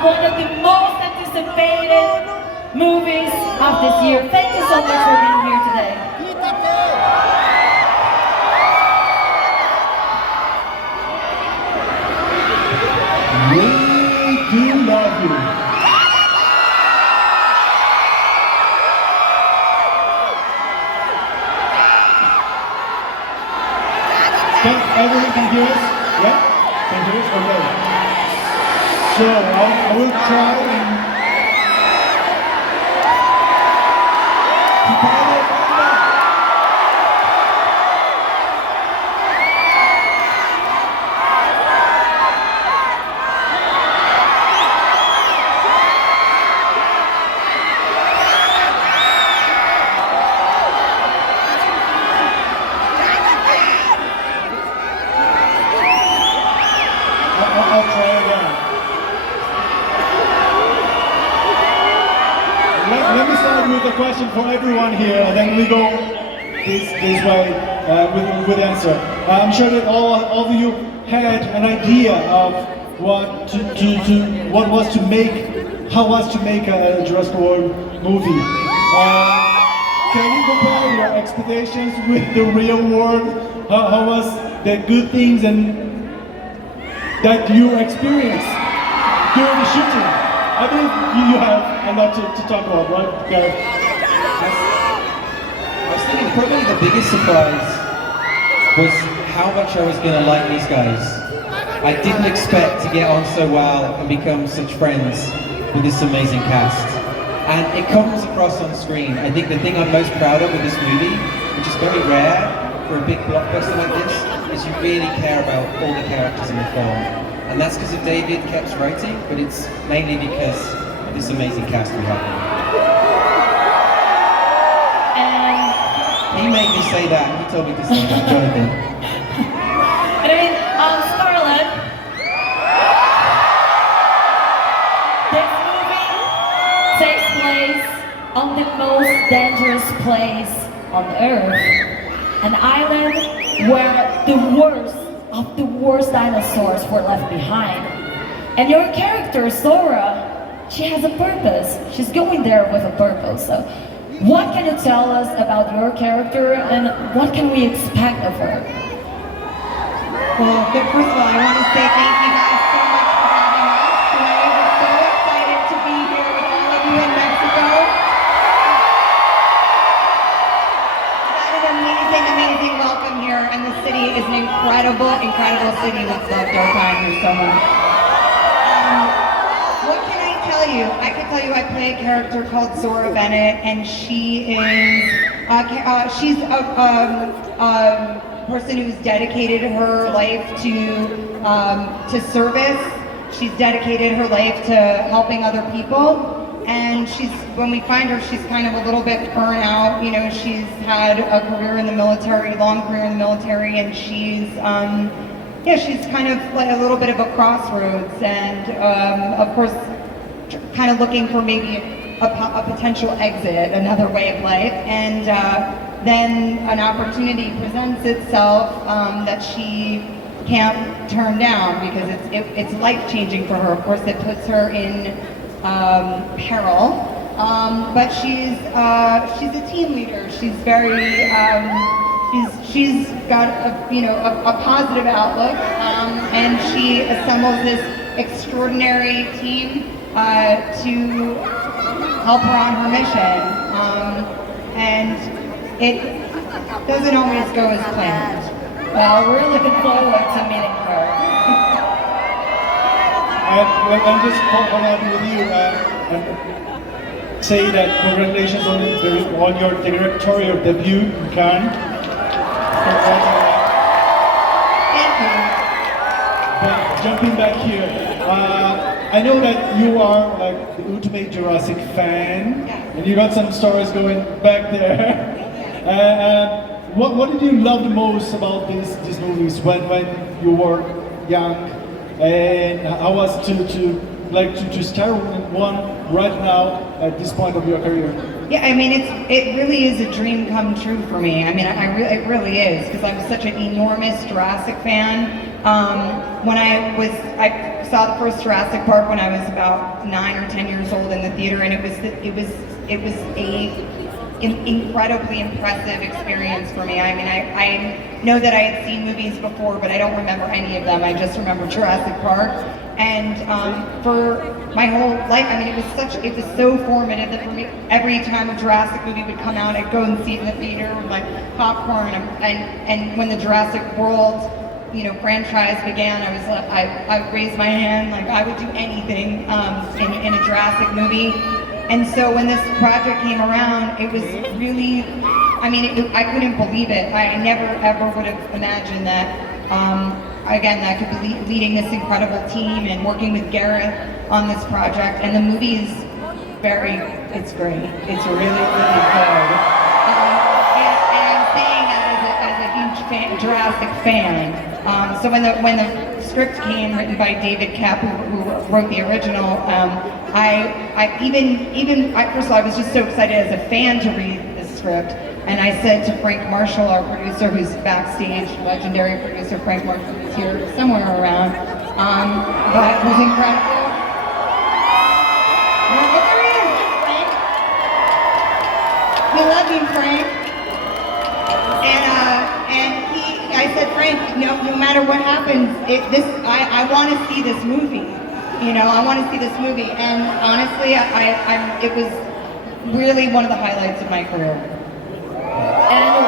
of one of the most anticipated movies of this year. Thank you so much for being here today. We do love you. Everyone can hear us? Yeah? Can hear us? Okay. So I will try and I'll try again. Let me start with a question for everyone here, and then we go this way with answer. I'm sure that all of you had an idea of what was to make a Jurassic World movie. Can you compare your expectations with the real world? How was the good things and that you experienced during the shooting? I believe you have a lot to talk about, right, Gareth? I was thinking probably the biggest surprise was how much I was going to like these guys. I didn't expect to get on so well and become such friends with this amazing cast. And it comes across on screen. I think the thing I'm most proud of with this movie, which is very rare for a big blockbuster like this, is you really care about all the characters in the film. And that's because of David kept writing, but it's mainly because of this amazing cast we have. He made me say that, he told me to say that, Jonathan. And I mean, Scarlett, this movie takes place on the most dangerous place on Earth, an island where the worst dinosaurs were left behind. And your character, Sora, she has a purpose. She's going there with a purpose. So what can you tell us about your character and what can we expect of her? Well, first of all, I want to say thank you guys so much for having us today. We're so excited to be here with all of you in Mexico. Amazing welcome here, and the city is an incredible city. Let's love your time here so much. What can I tell you? I can tell you I play a character called Zora Bennett, and she is she's a person who's dedicated her life to service. She's dedicated her life to helping other people. And when we find her, she's kind of a little bit burnt out. You know, she's had a career in the military, long career in the military, and she's kind of like a little bit of a crossroads, and of course, kind of looking for maybe a potential exit, another way of life. And then an opportunity presents itself that she can't turn down because it's life-changing for her. Of course, it puts her in peril, but she's a team leader. She's very she's got a positive outlook, and she assembles this extraordinary team to help her on her mission, and it doesn't always go as planned. Well, we're looking forward to meeting her. I'm just following with you and say that congratulations on your directorial debut, Karen. Thank you. But jumping back here, I know that you are like the ultimate Jurassic fan, and you got some stories going back there. What did you love the most about these movies when you were young? And how was it to start one right now at this point of your career? Yeah, I mean, it really is a dream come true for me. I mean, it really is, because I'm such an enormous Jurassic fan. When I saw the first Jurassic Park when I was about 9 or 10 years old in the theater, and it was a incredibly impressive experience for me. I mean, I know that I had seen movies before, but I don't remember any of them. I just remember Jurassic Park. And for my whole life, I mean, it was so formative that for me, every time a Jurassic movie would come out, I'd go and see it in the theater with my popcorn. And when the Jurassic World, franchise began, I raised my hand, like I would do anything in a Jurassic movie. And so when this project came around, it was really, I couldn't believe it. I never ever would have imagined that, again, that I could be leading this incredible team and working with Gareth on this project. And the movie is it's great. It's really, really good. And I'm saying that as a huge Jurassic fan. So when the script came, written by David Kapp, who wrote the original, first of all, I was just so excited as a fan to read the script, and I said to Frank Marshall, our producer, who's backstage, legendary producer Frank Marshall, who's here somewhere around, but who's incredible. Oh, there he is, Frank. We love you, Frank. I said, Frank, no matter what happens, I want to see this movie. I want to see this movie. And honestly, it was really one of the highlights of my career. And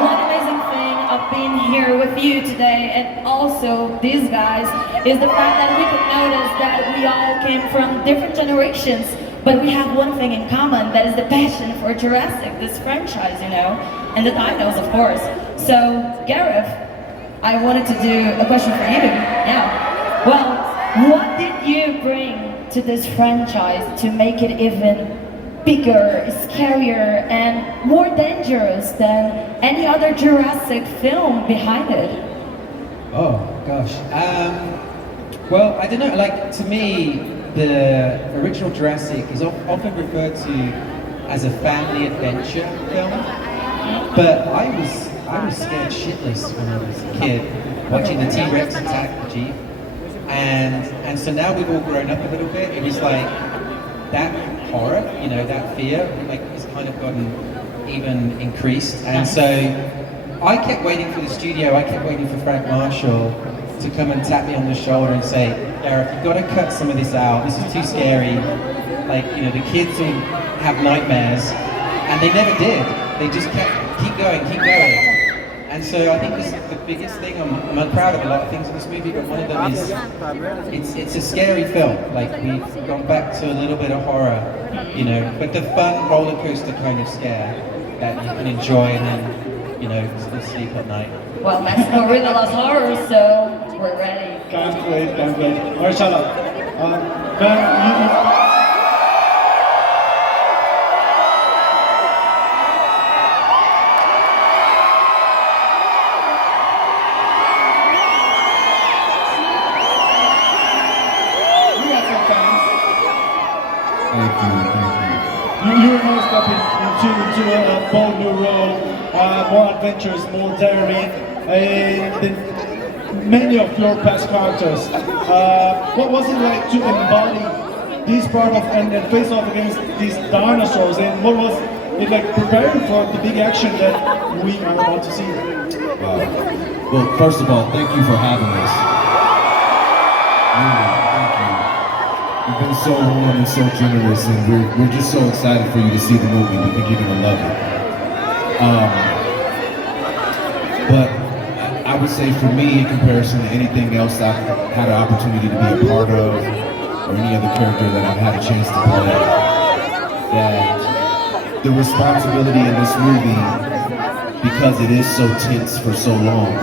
one amazing thing of being here with you today, and also these guys, is the fact that we could notice that we all came from different generations, but we have one thing in common, that is the passion for Jurassic, this franchise, and the dinos, of course. So, Gareth, I wanted to do a question for you. Yeah. Well, what did you bring to this franchise to make it even bigger, scarier, and more dangerous than any other Jurassic film behind it? Oh, gosh. Well, I don't know, to me, the original Jurassic is often referred to as a family adventure film, but I was scared shitless when I was a kid, watching the T-Rex attack the Jeep, and so now we've all grown up a little bit. It was like that horror, that fear, has kind of gotten even increased, and so I kept waiting for the studio. I kept waiting for Frank Marshall to come and tap me on the shoulder and say, Gareth, you've got to cut some of this out. This is too scary. The kids will have nightmares, and they never did. They just keep going. And so I think this is the biggest thing. I'm proud of a lot of things in this movie, but one of them is it's a scary film. We've gone back to a little bit of horror, but the fun roller coaster kind of scare that you can enjoy and then, still sleep at night. Well, Mexico really loves horror, so we're ready. Can't wait. All right, shut up. Ben, you were most up into a bold new role, more adventures, more daring, than many of your past characters. What was it like to embody this part of and face off against these dinosaurs? And what was it like preparing for the big action that we are about to see? Well, first of all, thank you for having us. Really, thank you. You've been so warm and so generous, and we're just so excited for you to see the movie. We think you're gonna love it. But I would say for me, in comparison to anything else I've had an opportunity to be a part of, or any other character that I've had a chance to play, that the responsibility in this movie, because it is so tense for so long,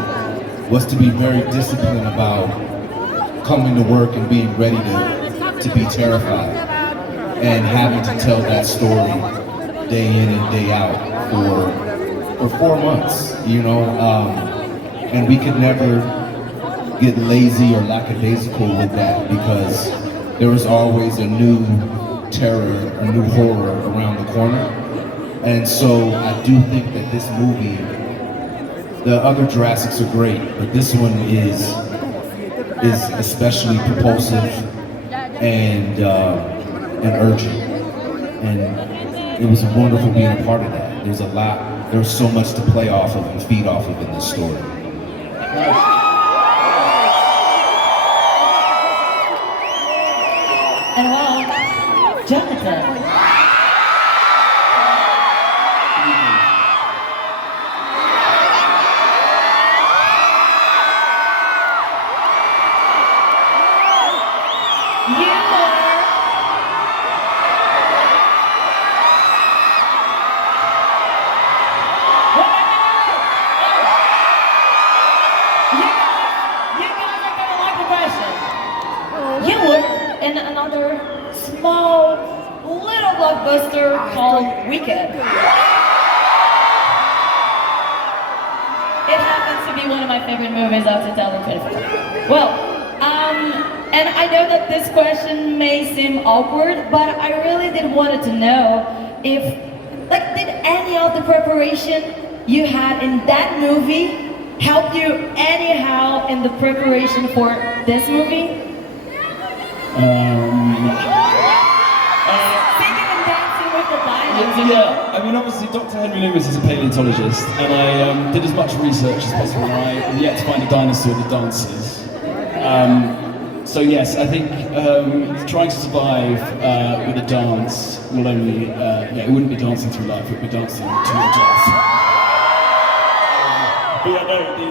was to be very disciplined about coming to work and being ready to be terrified, and having to tell that story day in and day out for 4 months, and we could never get lazy or lackadaisical with that, because there was always a new terror, a new horror around the corner. And so I do think that this movie, the other Jurassics are great, but this one is is especially propulsive and urgent. And it was wonderful being a part of that. There's so much to play off of and feed off of in this story. And well, Jonathan. In another small little blockbuster called Wicked. It happens to be one of my favorite movies of 2024. Well, and I know that this question may seem awkward, but I really did wanted to know if, like, did any of the preparation you had in that movie help you anyhow in the preparation for this movie? Singing and dancing with the dinos. Yeah, I mean, obviously Dr. Henry Lewis is a paleontologist, and I did as much research as possible, and I have yet to find a dinosaur that dances. So yes, I think trying to survive with a dance will only, it wouldn't be dancing through life, it would be dancing to your death. But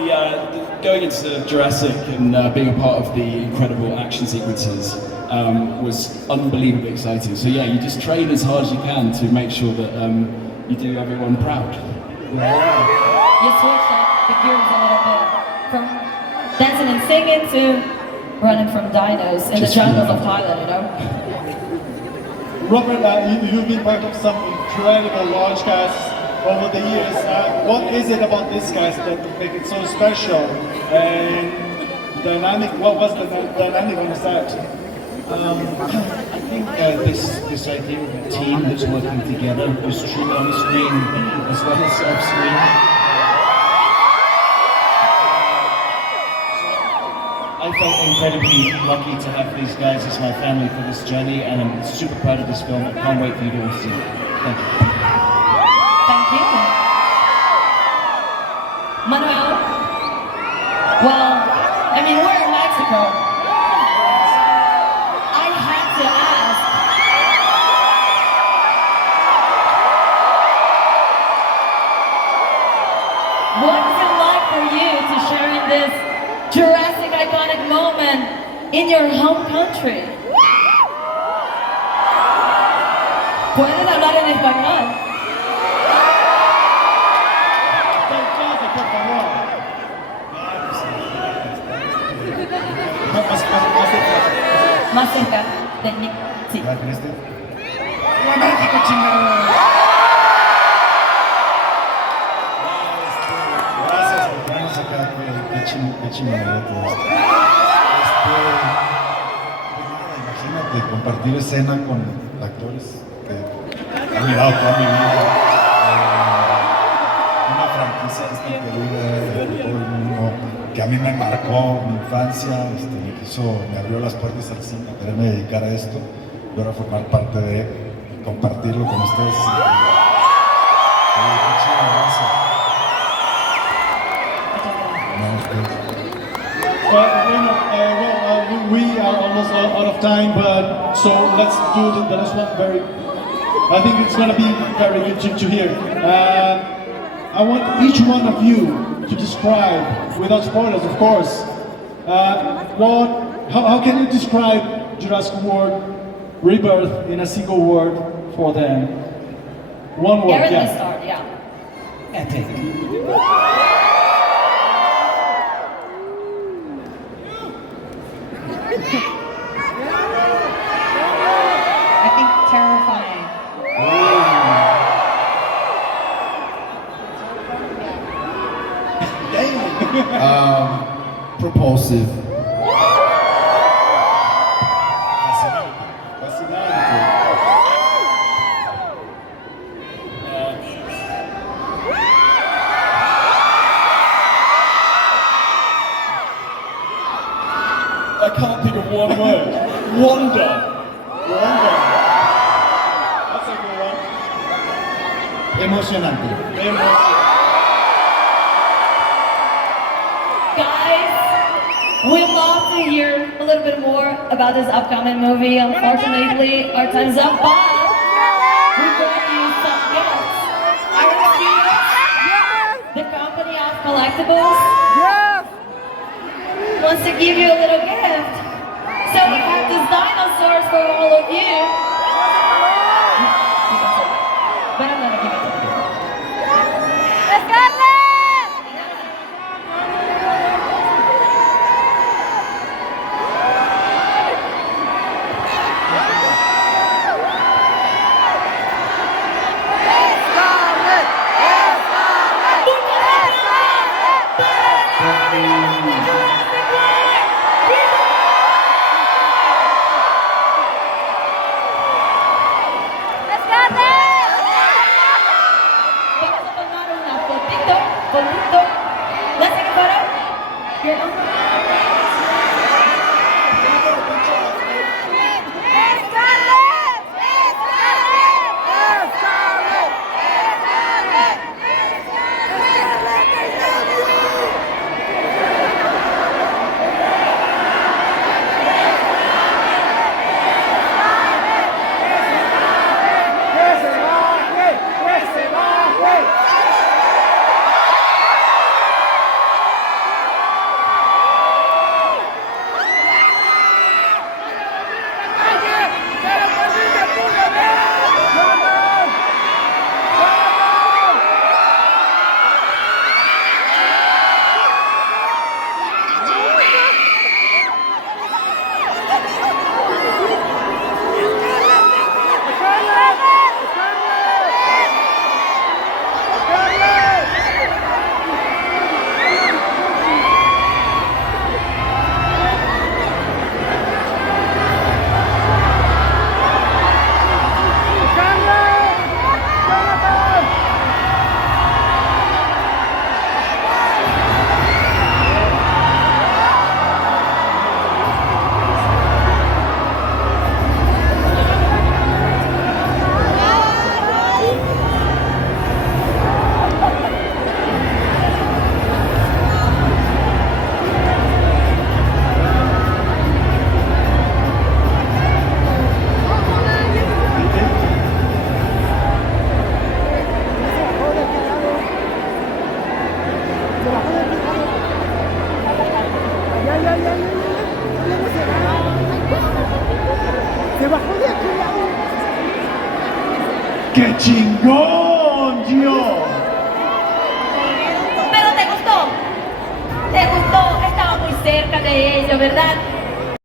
yeah, no, going into Jurassic and being a part of the incredible action sequences was unbelievably exciting. So yeah, you just train as hard as you can to make sure that you do everyone proud. You switched up the gears a little bit from dancing and singing to running from dinos in the jungles of Thailand, you know? Robert, you've been part of some incredible launch casts over the years. What is it about this cast that make it so special and dynamic? What was the dynamic on the set? I think this idea of a team that's working together was true on screen as well as off screen. I felt incredibly lucky to have these guys as my family for this journey, and I'm super proud of this film. I can't wait for you to all see it. Thank you. Thank you. Manuel? Well, I mean, we're in Mexico. I had to ask. What is it like for you to share in this Jurassic iconic moment in your home country? ¿Pueden hablar en español? Más cerca de mí. Sí. ¡Viva México, chingada! Gracias por traernos acá, qué chingada todo esto. Imagínate compartir escena con actores que han mirado toda mi vida. Una franquicia que es tan querida de todo el mundo, que a mí me marcó mi infancia, me abrió las puertas al cine, a quererme dedicar a esto y ahora formar parte de compartirlo con ustedes. Qué chido, gracias. We are almost out of time, but so let's do the last one very. I think it's going to be very good to hear. I want each one of you to describe, without spoilers, of course, how can you describe Jurassic World Rebirth in a single word for them? One word, Garrett, yeah. let's start, yeah. Epic. I think terrifying. Propulsive. can't think of one word. Wonder. Wonder. That's a good one. Emocionante. Emotion. Guys, we'd love to hear a little bit more about this upcoming movie. Unfortunately, our time's up, but we brought you some gifts. I received the company of collectibles wants to give you a little gift. So we have these dinosaurs for all of you. But I'm gonna give it to you. Vamos a tomar una fotito. Let's take a photo. Here. ¡Qué chingón, Gio! Pero te gustó. Estaba muy cerca de ello, ¿verdad?